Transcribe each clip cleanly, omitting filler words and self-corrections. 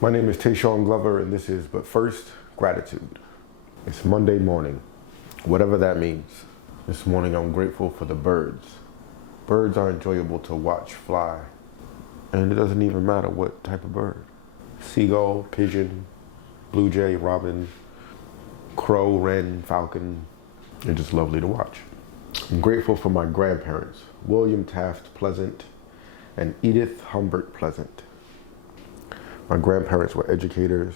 My name is Tehsuan Glover, and this is But First, Gratitude. It's Monday morning, whatever that means. This morning I'm grateful for the birds. Birds are enjoyable to watch fly, and it doesn't even matter what type of bird. Seagull, pigeon, blue jay, robin, crow, wren, falcon. They're just lovely to watch. I'm grateful for my grandparents, William Taft Pleasant and Edith Humbert Pleasant. My grandparents were educators.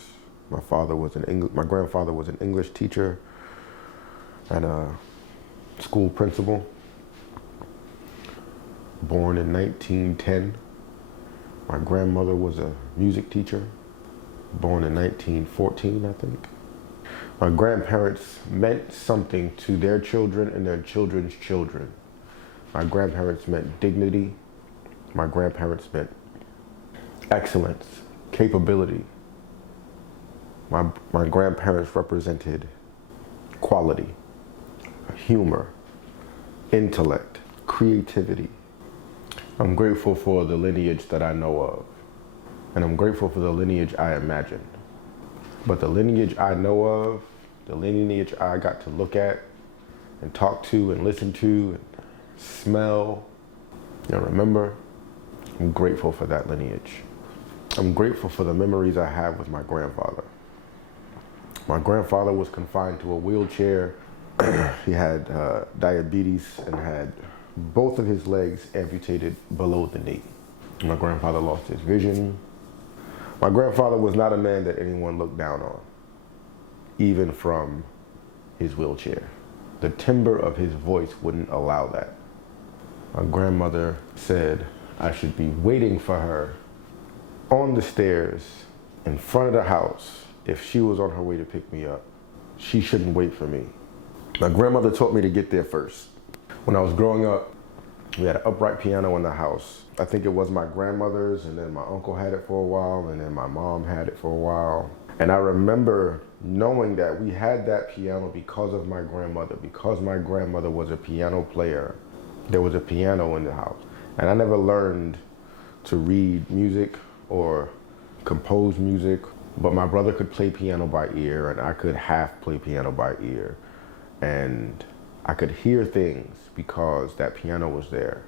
My grandfather was an English teacher and a school principal. Born in 1910. My grandmother was a music teacher. Born in 1914, I think. My grandparents meant something to their children and their children's children. My grandparents meant dignity. My grandparents meant excellence, capability. My grandparents represented quality, humor, intellect, creativity. I'm grateful for the lineage that I know of, and I'm grateful for the lineage I imagined. But the lineage I know of, the lineage I got to look at and talk to and listen to and smell and remember, I'm grateful for that lineage. I'm grateful for the memories I have with my grandfather. My grandfather was confined to a wheelchair. He had diabetes and had both of his legs amputated below the knee. My grandfather lost his vision. My grandfather was not a man that anyone looked down on, even from his wheelchair. The timbre of his voice wouldn't allow that. My grandmother said I should be waiting for her on the stairs in front of the house. If she was on her way to pick me up, she shouldn't wait for me. My grandmother taught me to get there first. When I was growing up, we had an upright piano in the house. I think it was my grandmother's, and then my uncle had it for a while, and then my mom had it for a while. And I remember knowing that we had that piano because of my grandmother, because my grandmother was a piano player. There was a piano in the house. And I never learned to read music or compose music, but my brother could play piano by ear, and I could half play piano by ear. And I could hear things because that piano was there.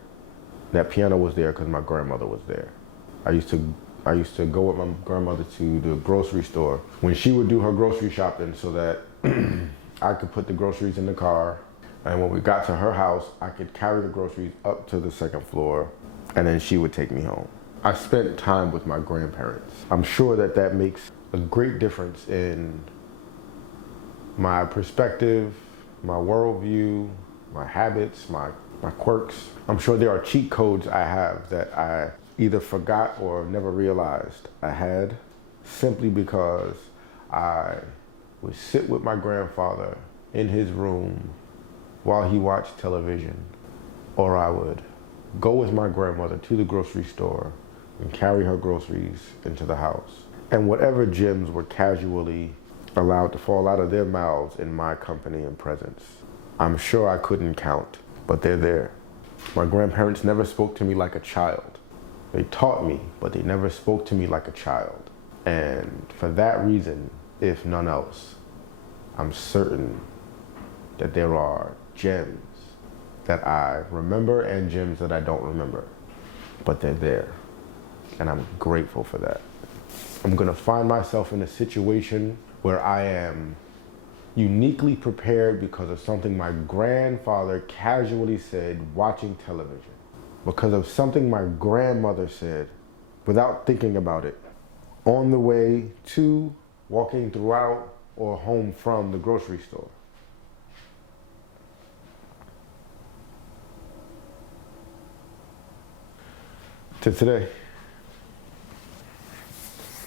That piano was there because my grandmother was there. I used to go with my grandmother to the grocery store when she would do her grocery shopping so that I could put the groceries in the car. And when we got to her house, I could carry the groceries up to the second floor, and then she would take me home. I spent time with my grandparents. I'm sure that makes a great difference in my perspective, my worldview, my habits, my quirks. I'm sure there are cheat codes I have that I either forgot or never realized I had, simply because I would sit with my grandfather in his room while he watched television, or I would go with my grandmother to the grocery store and carry her groceries into the house. And whatever gems were casually allowed to fall out of their mouths in my company and presence, I'm sure I couldn't count, but they're there. My grandparents never spoke to me like a child. They taught me, but they never spoke to me like a child. And for that reason, if none else, I'm certain that there are gems that I remember and gems that I don't remember, but they're there. And I'm grateful for that. I'm gonna find myself in a situation where I am uniquely prepared because of something my grandfather casually said watching television, because of something my grandmother said without thinking about it, on the way to, walking throughout, or home from the grocery store. To today.